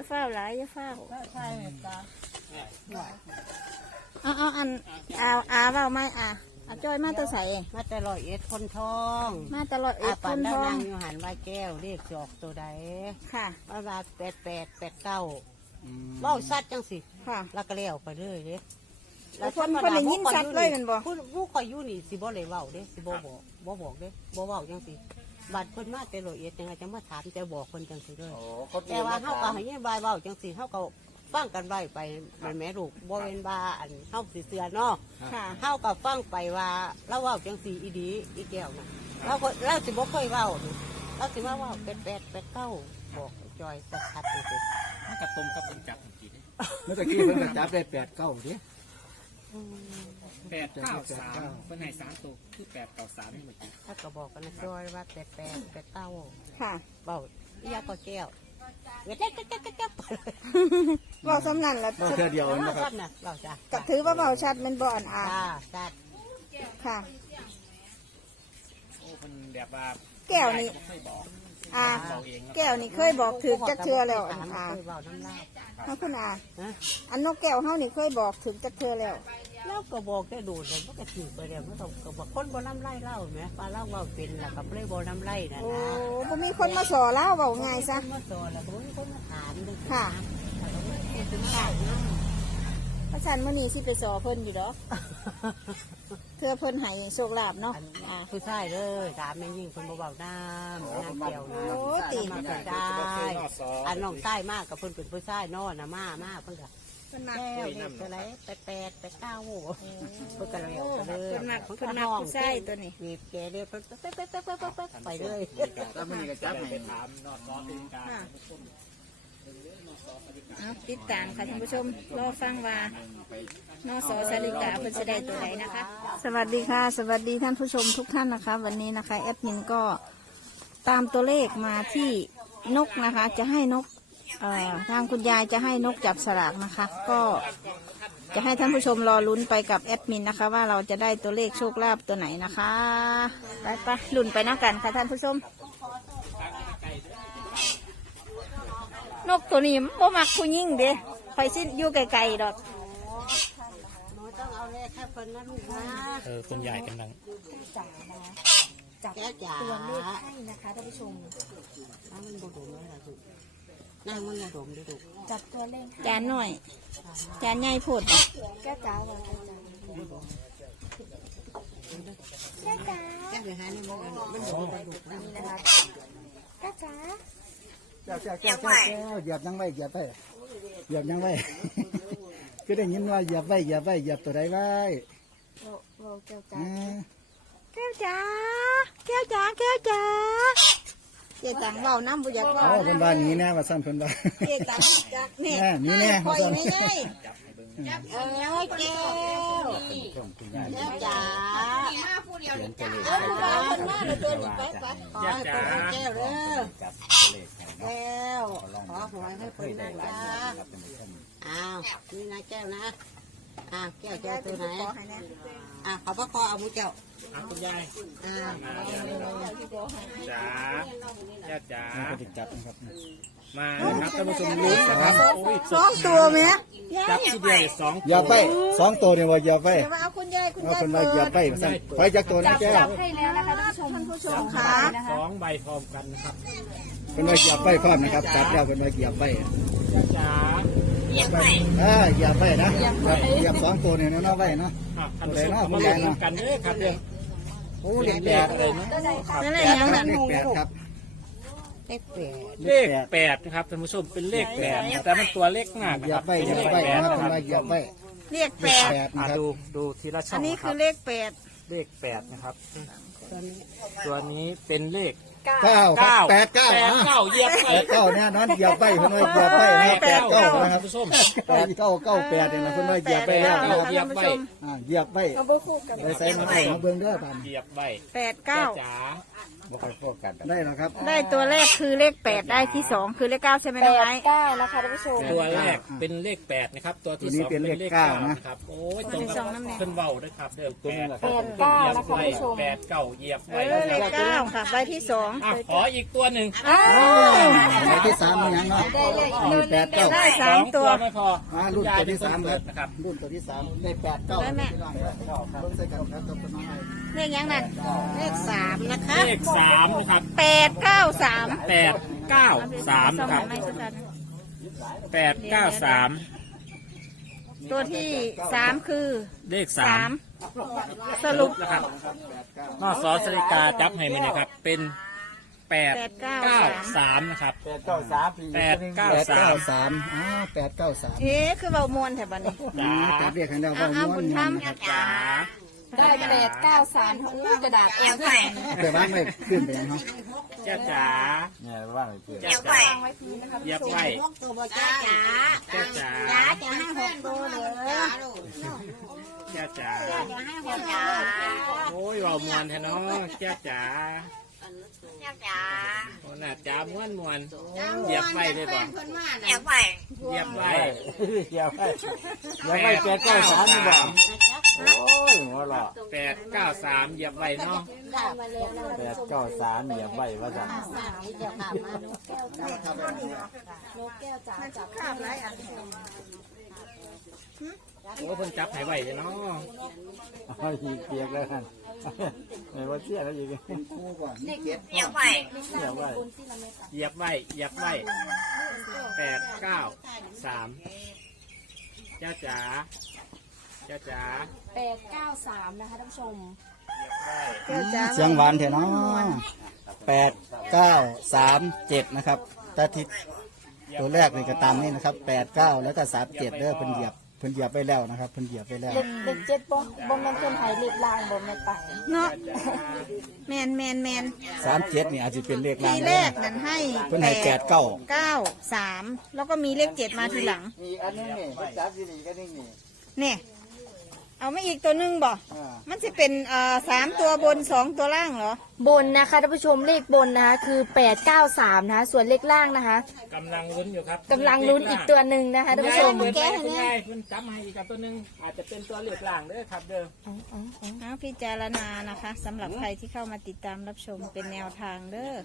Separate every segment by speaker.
Speaker 1: จะเฝ้าหลายจะเฝ้า
Speaker 2: ใช่จ้ะ
Speaker 1: เอาอันอาเฝ้าไหมจอยมาตัวใส่
Speaker 2: มาแต่101คนทอง
Speaker 1: มาตลอดเอ็ด
Speaker 2: ปั
Speaker 1: คน น
Speaker 2: ดา
Speaker 1: ทอง
Speaker 2: นางอยู่หันว่าแก้วเรียกจอกตัวใด
Speaker 1: ค่ะ
Speaker 2: ว่า8889เว้าซัดจังสิ
Speaker 1: ค่ะ
Speaker 2: แล้วก็เลี้ยวไปเรื่อยเด้
Speaker 1: แล้วคนได้ยินชัดเลยแม่นบ่
Speaker 2: ผู้คอยอยู่นี่สิบ่เลยเว้าเด้สิบ่บอกเด้บ่เว้าจังสิบัดเพิ่นมาแต่101จังไงจังมาถามแต่บอกเพิ่นจังสิเด้อแต่ว่าเฮาก็ให้ยายบายเว้าจังสิเฮาก็ฟังกันไว้ไปแม่ลูกบ่เป็นว่าอันเฮาสิเสือเนาะ
Speaker 1: ค่ะ
Speaker 2: เฮาก็ฟังไปว่าเราเว้าจังสีอีดีอีแก้วนะเราสิบ่เคยเว้านี่เราสิมาเว้า8889บอกจอยชัดๆเลย
Speaker 3: มันกับตรงกับเป็นจับเมื่อกี้
Speaker 4: เมื่อกี้เพิ่นก็จับได้8-9ดิ
Speaker 3: 893เป็นไหน3ตัวคือ893นี่เมื่อกี้
Speaker 2: ถ้าก็บอกกันนะจอยว่า8889
Speaker 1: ค่ะ
Speaker 2: เว้าอียาก็แก้วเว้ยจ๊ะ
Speaker 1: บอกสำนันละ
Speaker 4: บ่เทื่อเดียว
Speaker 2: เอา
Speaker 4: นะ
Speaker 2: มา
Speaker 4: ค
Speaker 2: ค
Speaker 4: รั
Speaker 2: รั
Speaker 4: บบ
Speaker 2: นะเราจ้ะ
Speaker 1: ก็ถือว่าเบาชัดแมันบ่อันอา
Speaker 2: จ้าจ้า
Speaker 1: ค่ะ
Speaker 3: โอ้เป็นแบบว่า
Speaker 1: แก้วนี่
Speaker 3: ไม่บอก
Speaker 1: แก้วนี่เคยบอกถึงจักเทือแล้วอัน
Speaker 2: เคยเว้าน้ำลาย
Speaker 1: เฮาคุณอา
Speaker 2: ฮะ
Speaker 1: อันนกแก้วเฮานี่เคยบอกถึงจักเทือแล้ว
Speaker 2: เราก็บอกแค่ดูเลยมันก็ถือไปเดียวมันก็บอกคนบ่น้ำไล่เล่าไหมปลาเล่าเว่าเป็นแล้วก็เลยบ่น้ำไล่นะ
Speaker 1: โอ้
Speaker 2: นะ
Speaker 1: บ่มีคนมาสอเล่าเว้าง่ายซะ
Speaker 2: มาสอนแล้วก็มีคนมาถามด้วย
Speaker 1: ค่ะ
Speaker 2: ถึงข่าวนะ
Speaker 1: พระชันมื้อนี้สิไปสอเพิ่นอยู่ดอกเทื่อเพิ่นให้โชคลาภเนาะ
Speaker 2: ผู้ชายเลยถามแม่ยิ่งคนเบาๆน้ำน้ำเกี่ยวนะ
Speaker 1: โอ้ติ
Speaker 2: มาเป็นได้อันน้องใต้มากกับเพิ่นเป็นผู้ชายนอนนะมาเพิ่นก็
Speaker 1: เพิ่นมัก
Speaker 2: แก้วเด็กอะไร8889เพิ่นก็เร็วไปเลย
Speaker 1: เพิ่นมักผู้ชายตัวนี้
Speaker 2: มีแกเด็กเพิ่นไปเลย
Speaker 4: แล้วมันนี่ก็จับให้
Speaker 3: ไปถามนอดซ้อนเป็นการ
Speaker 1: ค่ะเอาติดตามค่ะท่านผู้ชมรอฟังว่านสสาลิกาเพิ่นจะได้ตัวไหนนะคะ สวัสดีค่ะ สวัสดีท่านผู้ชมทุกท่านนะคะ วันนี้นะคะแอดมินก็ตามตัวเลขมาที่นกนะคะ จะให้นกทางคุณยายจะให้นกจับสลากนะคะ ก็จะให้ท่านผู้ชมรอลุ้นไปกับแอดมินนะคะ ว่าเราจะได้ตัวเลขโชคลาภตัวไหนนะคะไปลุ้นไปนะกันค่ะท่านผู้ชม นกตัวนี้บ่มักผู้หญิงเด้คอยสิ้นอยู่ไกลๆดอก
Speaker 2: หนูต้องเอาเลขแค่เพิ่นนะลูกนะ
Speaker 3: คุณยายกำลัง
Speaker 1: จับ
Speaker 2: แก้วจ๋า
Speaker 1: ตัวเลขให้นะคะท่านผู้ชม
Speaker 2: นั่งมันบ่ดมเลยล่ะลูกนั่งมันบ่ดมดิลูก
Speaker 1: จับตัวเลขจานหน่อย จานใหญ่โพดแก้วจ๋าว่าแก้วจ๋า
Speaker 2: แก้วไปหานี่มันดมไปลูกนะ
Speaker 1: แก้วจ๋า
Speaker 4: แก้วเหยียบยังไว้เหยียบไปเหยียบยังไว้ คือได้ยินว่าเหยียบไว้เหยียบไว้เหยียบตัวใดไว้
Speaker 1: เราแก้วจ๋า
Speaker 4: อ่า
Speaker 1: แก้วจ๋าแก้วจ๋าแก้วจ๋าเจ๊ตังเบาน้ำบุญยักเบา
Speaker 4: โอ้เพิ่นว่าหนี้แน่ว่าซั่นเพิ่นว่า
Speaker 1: เจ๊ตังจักนี่
Speaker 4: นี่แน่
Speaker 1: คอยไม่ไง
Speaker 2: แก้วแก้วแก้วจ๋า
Speaker 1: เอาผู้บ่าวคนมาเดี๋ยวเดินไปไป
Speaker 2: ขอให้เพิ่นแก้วเด้อแก้วขอหวยให้เพิ่นนะจ๊ะอ้าวนี่นะแก้วนะอ้าวแก้วเจ้าตัวไหนขอพระคอเอามือเจ้า
Speaker 3: คุณยาย
Speaker 2: อ้าว
Speaker 3: จ๋าย่าจ๋า
Speaker 4: มันก็จะจับนะครับ
Speaker 3: มานะครับท่านผู้ชมลุ้นนะครับโอ้ย
Speaker 1: สองตัวไหม
Speaker 3: จับที่เดียวสอง
Speaker 4: เหยียบไป2ตัวนี่ว่าเหยียบไป
Speaker 1: เดี๋ยวมาเอาคุณยายคุณ
Speaker 4: เอา
Speaker 1: ยาย
Speaker 4: เพิ่นว่าเหยียบไปว่าซั่นไปจักตัวนะแก้ว
Speaker 1: ให้แล้วนะคะท่านผู้ชมค่ะ
Speaker 3: 2ใบพร้อมกันนะครับ
Speaker 4: เพิ่นว่าเหยียบไปพร้อมนะครับจับแล้วเพิ่นว่าเหยียบไป
Speaker 3: ย่าจ๋า
Speaker 4: เหยียบไปนะเหยียบ2ตัวนี่เนาะไว้เนาะ
Speaker 3: ท่านผู้ชมมาลุ้นกันเด้อครับเด้อ
Speaker 4: โอ้เลข8เลยเนาะ
Speaker 1: นั่นแหละยังนั่น
Speaker 4: เลข8ครับ
Speaker 2: เลขแปด
Speaker 3: เลข8นะครับท่านผู้ชมเป็นเลข8แต่มันตัวเลขมาก
Speaker 4: เห
Speaker 3: นะ
Speaker 4: ยี
Speaker 3: ค
Speaker 4: ย
Speaker 3: รั
Speaker 4: บบ ไปเหยียบไปนะเพิ่นว่าเหยียบไป
Speaker 1: เรียกแปด
Speaker 4: 8นะครับ
Speaker 3: ดูทีละช่
Speaker 1: อั
Speaker 3: อน ง
Speaker 1: นี้
Speaker 3: ค
Speaker 1: คื
Speaker 3: รั
Speaker 1: อบ เลขแปด
Speaker 3: เลข8นะครับ
Speaker 2: ตัวนี้
Speaker 3: ตัวนี้เป็นเลข
Speaker 4: 9ครับ89
Speaker 3: 89เหยียบไป
Speaker 4: 89เนี่ยนอนเหยียบไปเพิ่นว่าเหยียบไปนะ89นะครับ
Speaker 3: ท่านผู้ชม
Speaker 4: 8998เนี่ยนะเพิ่นว่าเหยียบไปแล้วนะ
Speaker 3: เหยียบไป
Speaker 4: เหยียบไป
Speaker 1: เอาเบอร์คู่กัน
Speaker 4: ไปใส่มาให้มาเบิ่งเด้อป่าน
Speaker 3: เหยียบใบ
Speaker 1: แปดเก้า
Speaker 3: จ๋า
Speaker 5: บ่ค่อยโฟกัส
Speaker 4: ได้แล้วครับ
Speaker 1: ได้ตัวแรกคือเลข8ได้ที่2คือเลข9ใช่ไหมน้องไอซ์
Speaker 6: 9นะคะท่านผู้ชม
Speaker 3: ตัวแรกเป็นเลข8นะครับตัวที่
Speaker 4: ตัวนี้
Speaker 3: 2
Speaker 4: เป็
Speaker 3: เป็น น
Speaker 4: เล
Speaker 3: เล
Speaker 4: ข
Speaker 3: ข
Speaker 4: เก้า
Speaker 3: 9
Speaker 4: นะ
Speaker 3: นะครับโอ้ยตรงกับเพิ่นเว้าด้วยครับเด้อ8
Speaker 6: 8 9นะคะท่านผู้ชม
Speaker 3: 8 9เหยียบ
Speaker 1: เอ
Speaker 3: ไว้
Speaker 1: อเลข9ค่ะใบที่2
Speaker 3: อ่ะขออีกตัวหนึ่ง
Speaker 1: อ้าว
Speaker 4: ใบที่3มันยังเนาะมี8 9
Speaker 1: ได้3ตัว
Speaker 3: ไม่พอ
Speaker 4: รุ่นตัวที่3ครับ
Speaker 3: นะครับ
Speaker 4: รุ่นตัวที่3ได้8 9
Speaker 1: ได้แม่
Speaker 4: พี่น้องครับเบิ่งใส่กันครับกับน้องไอ้
Speaker 1: เลขยังนั่น
Speaker 2: เลข3นะคะ
Speaker 3: เลข3นะครับ
Speaker 1: 893
Speaker 3: 893นะครับ
Speaker 1: ไม่สุดท้าย
Speaker 3: 893
Speaker 1: ตัวที่3คือ
Speaker 3: เลข
Speaker 1: 3สรุป
Speaker 3: นะครับนอกสอสริกาจับให้มันนะครับเป็น893นะครับ
Speaker 4: 893
Speaker 1: เอ๊ะคือเบามวนแถวบ้านนี้
Speaker 4: จับเรียกให้เรา
Speaker 1: เอา
Speaker 4: ว่า
Speaker 1: บุญธรรม
Speaker 3: จ๋า
Speaker 6: ได้893ทั้งกระดาษ
Speaker 4: เดี๋ยวว่างเลยขึ้นไปยังเนาะ
Speaker 3: จ้าจ๋า
Speaker 5: เนี่ยว่างไปเพื่อน
Speaker 3: จ้าจ๋าเหยียบไว้
Speaker 2: ตัวบ่จ้าจ๋า
Speaker 3: จ้าจ๋า
Speaker 2: จะให้6ตัวเด้อ
Speaker 3: จ้าจ๋า
Speaker 2: จะให้6จ๋า
Speaker 3: โอ้ยเบามวนแท้เนาะจ้าจ๋า
Speaker 2: จ๋า
Speaker 3: โอ้น่าจ๋าม้วนเหยียบไว้ได้บ่
Speaker 2: เพิ่นมาน่ะ
Speaker 3: เหยียบไว้
Speaker 5: เดี๋ยวไป893นี่บ่โอ้ยหัวเราะ
Speaker 3: 893เหยียบไว้เนาะ
Speaker 5: 893เหยียบไว้ว่าซั่น
Speaker 2: เดี๋ยวกลับมา
Speaker 3: โอ้เพิ่นจับให้ไว้เลยเนาะ
Speaker 5: เอาอีกเปียกแล้วกันไม่ว่าเสียแล้วอีก
Speaker 4: คู่ก่อน
Speaker 5: เหยียบไว้
Speaker 3: เหยียบไว้เหยียบไว้893จ้าจ๋าจ้าจ๋า
Speaker 6: 893นะคะท่านผู้ชม
Speaker 1: เจ้าจ๋า
Speaker 4: เสียงหวานเถอะเนาะ8 9 3 7นะครับตาทิศตัวแรกนี่ก็ตามนี่นะครับ8 9แล้วก็3 7เด้อเพิ่นเหยียบไปแล้วนะครับเพิ่นเหยียบไปแล้ว
Speaker 6: เลข7บ่แม่นเพิ่นให้เลขล่างบ่แม่นไป
Speaker 1: เนาะแมน
Speaker 4: 3 7นี่อาจจะเป็นเลขล่า
Speaker 1: ที
Speaker 4: ง
Speaker 1: แรกนั้นให้
Speaker 4: เพิ่นให้8 9
Speaker 1: 9 3แล้วก็มีเลข7มาทีหลัง
Speaker 4: มีอันนึงนี่จับสินี่ก็นี่นี่
Speaker 1: เนี่ยเอาไม่อีกตัวหนึงบ่มันจะเป็น3ตัวบน2ตัวล่างเหรอบ
Speaker 6: นนะคะท่านผู้ชมเลขบนนะคะคือ893นะคะส่วนเลขล่างนะคะ
Speaker 3: กำลังลุ้นอยู่ครับ
Speaker 6: กำลังลุ้นอีกตัวหนึ่งนะคะท่านผู้ชม
Speaker 3: แก้ให้เนี่ยเพิ่นจับให้อีกกับตัวหนึงอาจจะเป็นตัวเหลือกล่างเด้อครับเด้อ
Speaker 1: เอาพิจารณานะคะสำหรับใครที่เข้ามาติดตามรับชมเป็นแนวทางเด้อ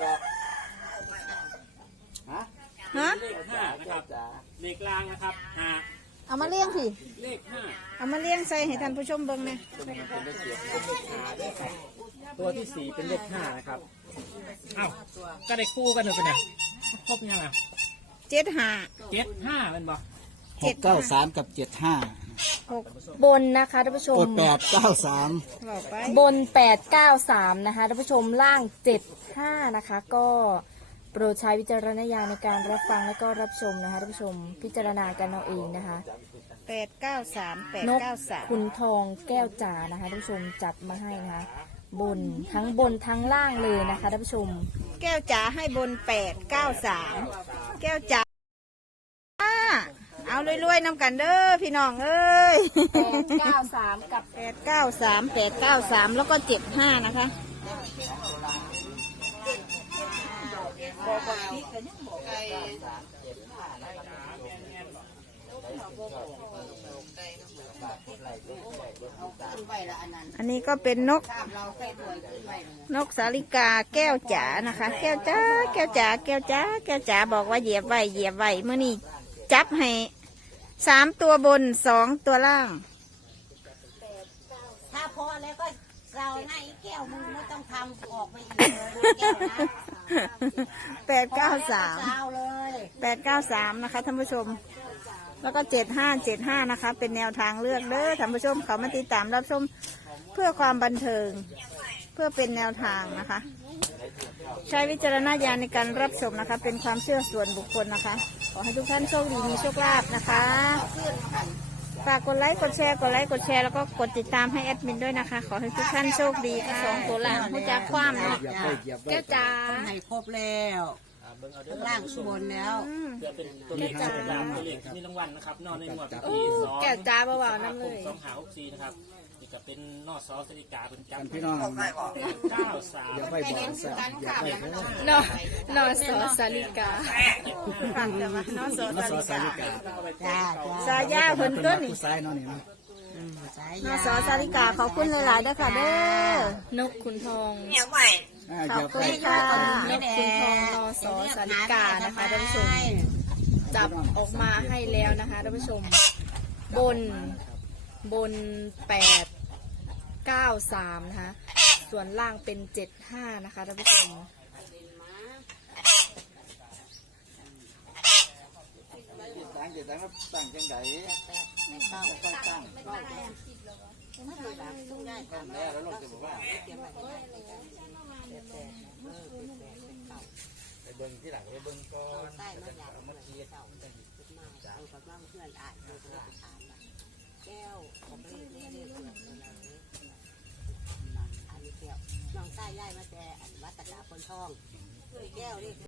Speaker 1: ฮะ
Speaker 3: เลข5นะครับเลขล่างนะครับ5
Speaker 1: เอามาเลี้ยงสิ
Speaker 3: เลข5
Speaker 1: เอามาเลี้ยงใส่ให้ท่านผู้ชมเบิ่งเนี่ย
Speaker 3: ตัวที่4เป็นเลข5นะครับอ้าวก็ได้คู่กันเลยปะเนี่ยครบยังอ่ะ
Speaker 1: 75
Speaker 3: 75เป็นบ่
Speaker 4: 6 9 3 กับ 75
Speaker 1: 6
Speaker 6: บนนะคะท่านผู้ชม
Speaker 4: กด8 9 3
Speaker 1: บอกไป
Speaker 6: บน 893 นะคะท่านผู้ชมล่าง 75 นะคะ ก็โปรดใช้วิจารณญาณในการรับฟังและก็รับชมนะคะท่านผู้ชมพิจารณากันเอาเองนะคะ
Speaker 1: 893
Speaker 6: นก
Speaker 1: 893
Speaker 6: ขุนทองแก้วจ๋านะคะท่านผู้ชมจัดมาให้นะคะบนทั้งล่างเลยนะคะท่านผู้ชม
Speaker 1: แก้วจ๋าให้บน893แก้วจ๋าเอารวยๆนำกันเด้อพี่น้องเอ้ย
Speaker 6: 893 กับ
Speaker 1: 893 แล้วก็75นะคะอันนี้ก็เป็นนกสาลิกาแก้วจ๋านะคะ แก้วจ๋าแก้วจ๋าแก้วจ๋าแก้วจ๋าบอกว่าเหยียบไว้เมื่อนี้จับให้3ตัวบน2ตัวล่าง
Speaker 2: ถ้าพอแล้วก็เราให้แก้วมึงไม่ต้องทำออกไปอีกเลยแก้วนะ
Speaker 1: 893
Speaker 2: เอาเลย
Speaker 1: 893นะคะท่านผู้ชม แล้วก็75นะคะ เป็นแนวทางเลือกเด้อท่านผู้ชมเขามาติดตามรับชมเพื่อความบันเทิง เพื่อเป็นแนวทางนะคะ ใช้วิจารณญาณในการรับชมนะคะ เป็นความเชื่อส่วนบุคคลนะคะ ขอให้ทุกท่านโชคดีมีโชคลาภนะคะฝากกดไลค์กดแชร์แล้วก็กดติดตามให้แอดมินด้วยนะคะ ขอให้ทุกท่านโชคดีค่ะ2ตัวหลังผู้จักความเนาะ แก้วจ๋า
Speaker 2: ให้ครบแล้วล่างบนแล้ว
Speaker 3: เพื่อเป็นตัวเลขที่เป็นรางวัลเลขที่มีรางวัลนะครับนอนในหมวดปี2
Speaker 6: แก้วจ๋าเบาๆน้ำเลย
Speaker 3: 2 5 6 4นะครับจะเป็นนอสอสริกาเป็นจับ
Speaker 4: พี่น้อง
Speaker 3: 93
Speaker 4: อย่าไปบอกซะอย่าไปเด้อน
Speaker 6: อนอสอสาลิกา
Speaker 1: น้องโส
Speaker 4: มาสอสาลิกา
Speaker 2: จ้า
Speaker 1: สายาเพิ่นต้นนี่
Speaker 4: ผู้ชายเนาะนี่เนาะ
Speaker 1: น้องโสสาลิกาขอบคุณหลายๆเด้อค่ะเด้อน
Speaker 6: กขุนทอง
Speaker 4: อย่า
Speaker 1: ข
Speaker 4: ไป
Speaker 1: อบคุณค่ะ
Speaker 6: นกขุนทองนอสอสาลิกานะคะท่านผู้ชมจับออกมาให้แล้วนะคะท่านผู้ชมบน893นะคะส่วนล่างเป็น75นะคะท่านผู้ชม
Speaker 5: ตั้งจะตั้งจังไดแล้วลูกจะบอกว่าไปเบิ่งที่หลังไปเบิ่งก่อนเอามาเทียบ
Speaker 2: แก้วผมเรียกน้องใต้ย่ายมาแต่วัดตะกาคนทองแก้วนี่